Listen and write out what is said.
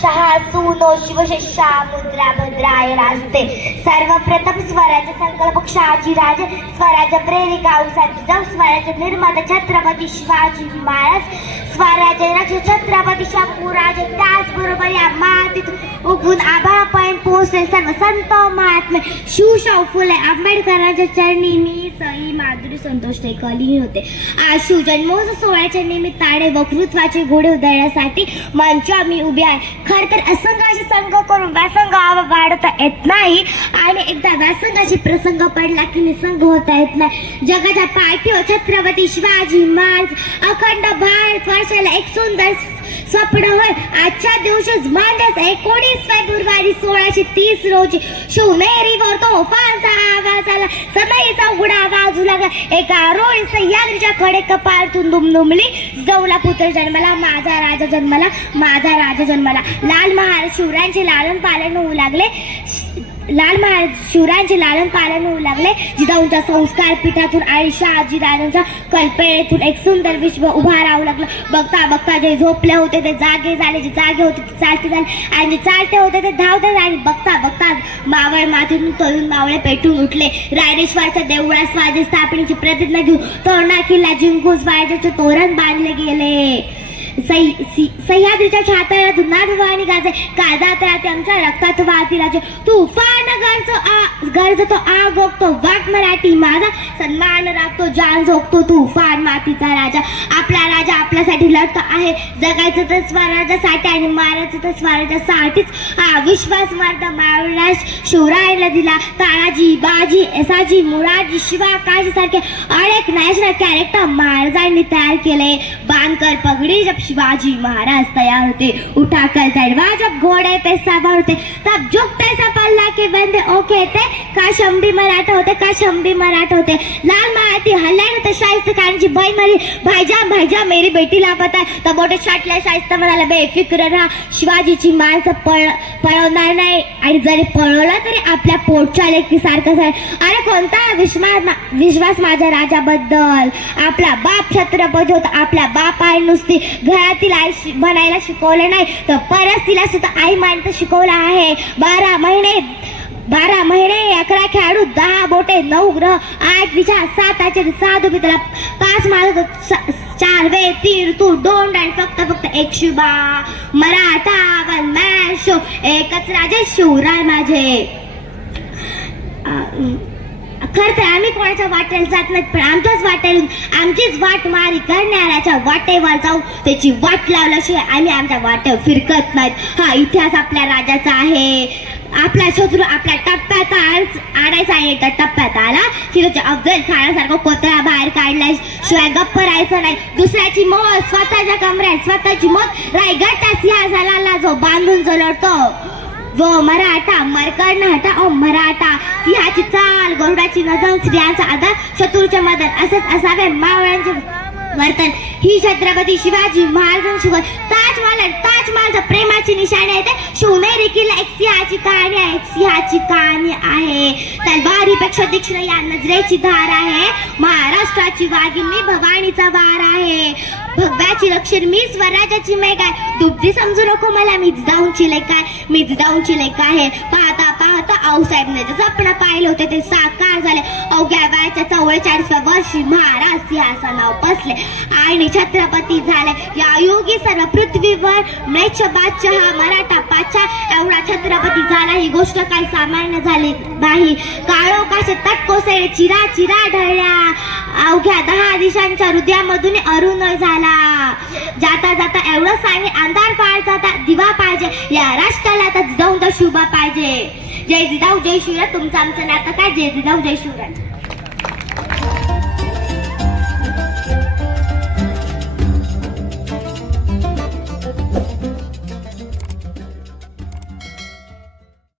शहासूनो शिवशा मुद्रा भद्राय रास्ते। सर्वप्रथम स्वराज्य संकल्पक शहाजीराज स्वराज्य प्रेरिका उसाजी स्वराज्य निर्माता छत्रपती शिवाजी महाराज स्वराज्य रक्ष छत्रपती शंभूराज त्याचबरोबर या मातीत उगून आभाळापर्यंत पोहोचले सर्व संत महात्मे शिवशाहू फुले आंबेडकरांच्या चरणी मी सई माधुरी संतोष टेकली होते. आज शिवजन्मोत्सव सोहळ्याच्या निमित्ताने वक्तृत्वाचे घोडे उधळण्यासाठी मंचावर मी उभी आहे. खर तर असंघाशी संघ करून व्यासंग वाढवता येत नाही. आणि एकदा व्यासंगाशी प्रसंग पडला की निसंग होता येत नाही. जगाच्या पाठीवर छत्रपती शिवाजी महाराज अखंड भारत वर्षाला एक सुंदर स्वप्न होय आजच्या दिवशीच म्हणजेच एकोणीस फेब्रुवारी सोळाशे तीस रोजी शिवनेरीवर तोफांचा आवाज आला. सदैचा उघडा वाजू लागला. एका रोळी सह्याद्रीच्या कडे कपाळतून दुमदुमली. जवला पुत्र जन्मला माझा राजा जन्मला माझा राजा जन्मला. लाल महाराज शिवरायांचे लालन पालन होऊ लागले. लाल महाराज शिवरायांचे लालन पालन होऊ लागले. जिजाऊंच्या संस्कार पीठातून आणि आजी राजांच्या कल्पनेतून एक सुंदर विश्व उभा राहू लागलं. बघता बघता जे झोपले होते ते जागे झाले. जे जागे होते ते चालते झाले. आणि जे चालते होते ते धावते आणि बघता बघता मावळ मातीतून तरुण मावळे पेटून उठले. रायरेश्वरच्या देवळा स्वाधी स्थापनेची प्रतिज्ञा घेऊन तोरणा किल्ला जिंकून स्वायचे तोरण बांधले गेले. सह्य- सी- सह्याद्रीच्या छाताळ्यात नादवाणी गाजे कायदा त्या त्यांच्या रक्तात वाहती राजे तुफान गरज आ गरजतो आग ओकतो वाट मराठी माझा. सन्मान राखतो जान झोकतो तुफान मातीचा राजा. आपला राजा आपल्यासाठी लढतो आहे. जगायचं तर स्वराज्यासाठी आणि मारायचं तर स्वराज्यासाठीच हा विश्वास मार्ग मावळास शिवरायाला दिला. काळाजी बाजी एसाजी मुराजी शिवा काशी सारखे अनेक नॅशनल कॅरेक्टर महाराजांनी तयार केले. बांधकर पगडी जप शिवाजी महाराज तैयार होते उठाकर दरवाजा जब घोड़े पे सवार होते। तब झुकते पडला की बंद ओके ओ का शंभी मराठा होते का शंभी मराठा होते. लाल मराठी माती हल्ल्यानंतर शाहिस्त खानची बाई मरी. भाईजा भाईजा मेरी बेटी लापता आहे. तर मोठे शाटल्या शाहिस्त म्हणाला बेफिक्र राहा. शिवाजीची माणसं पळ पळवणार नाही. आणि जरी पळवला तरी आपल्या पोटच्या लेखी सारखं आहे. अरे कोणता विश्वास विश्वास माझ्या राजाबद्दल? आपला बाप छत्रपती होता. आपल्या बाप आहे नुसती घरातील आई शि- बनायला शिकवलं नाही. तर परत तिला सुद्धा आई मानता शिकवलं आहे. बारा महिने बारा महिने अकरा खेळाडू दहा बोटे नऊ ग्रह आठ विचार सात आचार्य सहा दुबी त्याला पाच मार्ग चार वे तीन तू दोन आणि फक्त फक्त एक Shubha Maratha one man show एकच राजे शिवराय माझे खर तर आम्ही कोणाच्या वाटेला जात नाही पण आमच्याच वाटेल आमचीच वाट मारी करणाऱ्याच्या वाटेवर जाऊ त्याची वाट लावल्याशिवाय आम्ही आमच्या वाटेवर फिरकत नाहीत हा इतिहास आपल्या राजाचा आहे आपला शत्रू आपल्या टप्प्यात आण- आणायचा आहे. त्या टप्प्यात आला. की तुझ्या अफजल खानासारखं कोतळा बाहेर काढल्या. शिवाय गप्प राहायचं नाही. दुसऱ्याची मौत स्वतःच्या कमऱ्यात स्वतःची मौत. रायगडच्या सिंहासनाला जो बांधून जो लढतो वो मराठा मरकड हटा ओ मराठा. सिंहाची चाल गरुडाची नजर स्त्रियांचा आदर शत्रूचे मदत. असंच असावे मावळ्यांचे वर्तन. ही छत्रपती शिवाजी महाराजांची शिकवण ताजमहल ताजमहलच्या प्रेमाची निशाणी आहे ते शिवनेरी किल्ला एक सिंहाची कहाणी आहे एक सिंहाची कहाणी आहे. तलवारीपेक्षा दीक्षण या नजरेची धार आहे. महाराष्ट्राची वाघिणी भवानीचा वार आहे. भगव्याची लक्षण मी स्वराज्याची मेघ आहे. दुबती समजू नको मला मीच दाऊनची लेख आहे मीच दाऊनची लेख आहे. पाहता पाहता आऊसाहेबने जे स्वप्न पाहिले होते ते साकार झाले. अवघ्या वयाच्या चव्वेचाळीसव्या वर्षी महाराज सिंहासनावर बसले. आणि छत्रपती झाले. या योगी सर्व पृथ्वीवर म्लेच्छ बादशाह मराठा पाचा एवढा छत्रपती झाला ही गोष्ट काही सामान्य झाली नाही. काळोकाशे तट कोसळे चिरा चिरा ढळल्या. अवघ्या दहा दिशांच्या हृदयामधून अरुण झाला. जाता जाता एवढं सांगे अंधार पाळ जाता दिवा पाहिजे. या राष्ट्राला आताच जाऊन तर शुभा पाहिजे. जय जिजाऊ जय शिवराय तुमचं आमचं नातं काय? जय जिजाऊ जय शिवराय